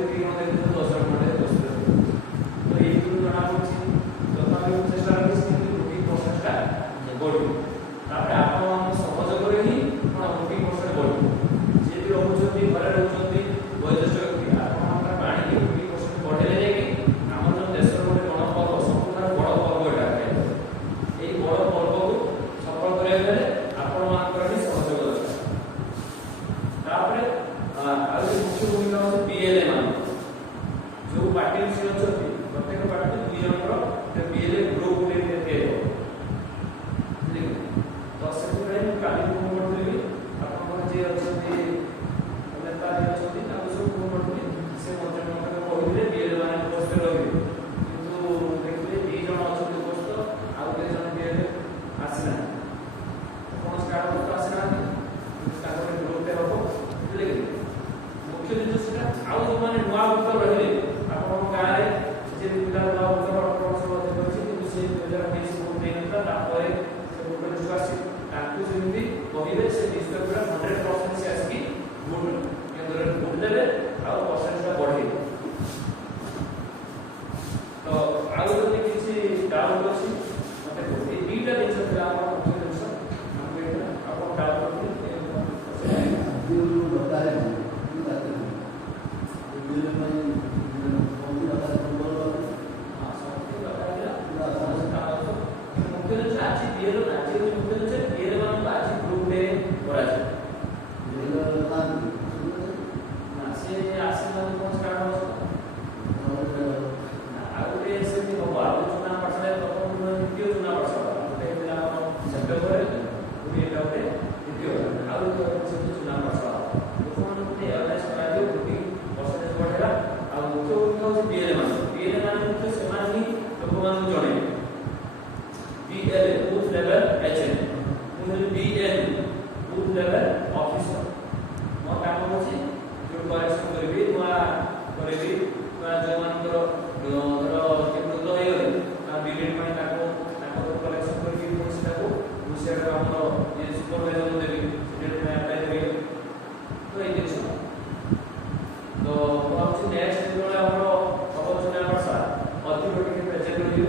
ଏଠି ମଧ୍ୟ କିନ୍ତୁ 10 ଜଣ ଖଣ୍ଡେ ବସିବେ। ତ ଏଇଠୁ ଜଣା ପଡୁଛି ତଥାପି ମୁଁ ଚେଷ୍ଟା କରିଛି କିନ୍ତୁ ଭୋଟିଂ ପରସେଣ୍ଟଟା ବଢ଼ିବ। ତାପରେ ଆପଣଙ୍କ ସହଯୋଗରେ ହିଁ କ'ଣ ଭୋଟିଂ ପରସେଣ୍ଟ ବଢ଼ିବ। ଯିଏ ବି ରହୁଛନ୍ତି ଘରେ ରହୁଛନ୍ତି ବୟୋଜ୍ୟେଷ୍ଠ ବ୍ୟକ୍ତି ଆପଣଙ୍କର ଆଣିକି ଭୋଟିଂ ପରସେଣ୍ଟ ବଢ଼େଇଲେ ଯାଇକି ଆମର ଯେଉଁ ଦେଶର ଗୋଟେ ଗଣପର୍ବ ସବୁଠାରୁ ବଡ଼ ପର୍ବ ଏଇଟା ଖାଇବ। ଏଇ ବଡ଼ ପର୍ବକୁ ସଫଳ କରିବାକୁ ହେଲେ ଆପଣମାନଙ୍କର ହିଁ ସହଯୋଗ ଦରକାର। ତାପରେ ଆଉ ଗୋଟେ ମୁଖ୍ୟ ଭୂମିକା ହେଉଛି ପିଏଲ୍ଏ ମାନ ଯେଉଁ ପାର୍ଟିରେ ସେ ଅଛନ୍ତି ପ୍ରତ୍ୟେକ ପାର୍ଟିରେ 2 ଜଣଙ୍କର ପିଏଲ୍ଏ ଗ୍ରୁପ୍ ଗୋଟେ ତିଆରି ହେବ। ତ ସେଥିପାଇଁ ମୁଁ କାଲି ଫୋନ୍ କରିଥିଲି ଆପଣଙ୍କର ଯିଏ ଅଛନ୍ତି ନେତା ଯିଏ ଅଛନ୍ତି ତାଙ୍କୁ ସବୁ ଫୋନ୍ କରିଥିଲି। ସେ ମତେ କହିଥିଲେ ପିଏଲ୍ଏ ମାନେ ଉପସ୍ଥିତ ରହିବେ, କିନ୍ତୁ ଦେଖିଲେ 2 ଜଣ ଅଛନ୍ତି ଉପସ୍ଥିତ, ଆଉ 2 ଜଣ ପିଏଲ୍ଏ ଆସିନାହାନ୍ତି। କୌଣସି କାରଣରୁ ଆସିନାହାନ୍ତି, ତାଙ୍କ ଗୋଟେ ଗ୍ରୁପ୍ଟେ ହେବ। ବୁଝିଲେ କି ମୁଖ୍ୟ ଜିନିଷ ସେଟା। ଆଉ ଯେଉଁମାନେ ନୂଆ ଭୋଟର ରହିଲେ ଆପଣଙ୍କ ଗାଁରେ ଯେ ପିଲା ନୂଆ ଭୋଟର 18 ବର୍ଷ ଅଧିକ ଅଛି କିନ୍ତୁ ସେ 2023 ଭୋଟ ଦେଇନଥିଲା, ତାପରେ ସେ ଭୋଟର ଲିଷ୍ଟ ଆସିଛି, ତାଙ୍କୁ ଯେମିତି କହିବେ ସେ ନିଶ୍ଚିତ ପୁରା 100% ସେ ଆସିକି ଭୋଟ କେନ୍ଦ୍ରରେ ଭୋଟ ଦେବେ ଆଉ ପରସେଣ୍ଟଟା ବଢ଼େଇବେ। ତ ଆଉ ଯଦି କିଛି ଡାଉଟ୍ ଅଛି ମୋତେ କୁହନ୍ତୁ। ଏଇ 2ଟା ଜିନିଷ ଥିଲା ଆମର ମୁଖ୍ୟ ଜିନିଷ। ଆପଣ ଡାଉଟ୍ କରିଥିଲେ आज पिएल्ए आज मुख्य से पिएल्ए मान आज ग्रुप डे कराଯିବ। ना से आसीना कोन कारण ना आउटे से भी हो आ चुना पड़ले प्रथम द्वितीय चुना पड़छ गोटे दिला सेप्टेम्बर पूरी एटाउटे द्वितीय आउ तो से चुना पड़छ लोकमान ने अवेयरनेस कराजियो वोटिंग परसेंटेज बढ़ेला। आ मुख्य मुख्य से पिएल्ए मान मुख्य से मान ही लोकमान जणे BL बूथ लेवल एजेंट मुझे BL बूथ लेवल ऑफिसर मो काम होची जो कलेक्शन करबी नुआ जो मानकर के मृत हो गले आ बीडेट में ताको कलेक्शन करबी पुलिस ताको मुसेर हमरो ये सुपरवाइजर देबी बीडेट में अप्लाई करबी। तो ये दिस तो हम नेक्स्ट जो हमरो अवचना वर्षा अधिक के प्रेजेंट करियो।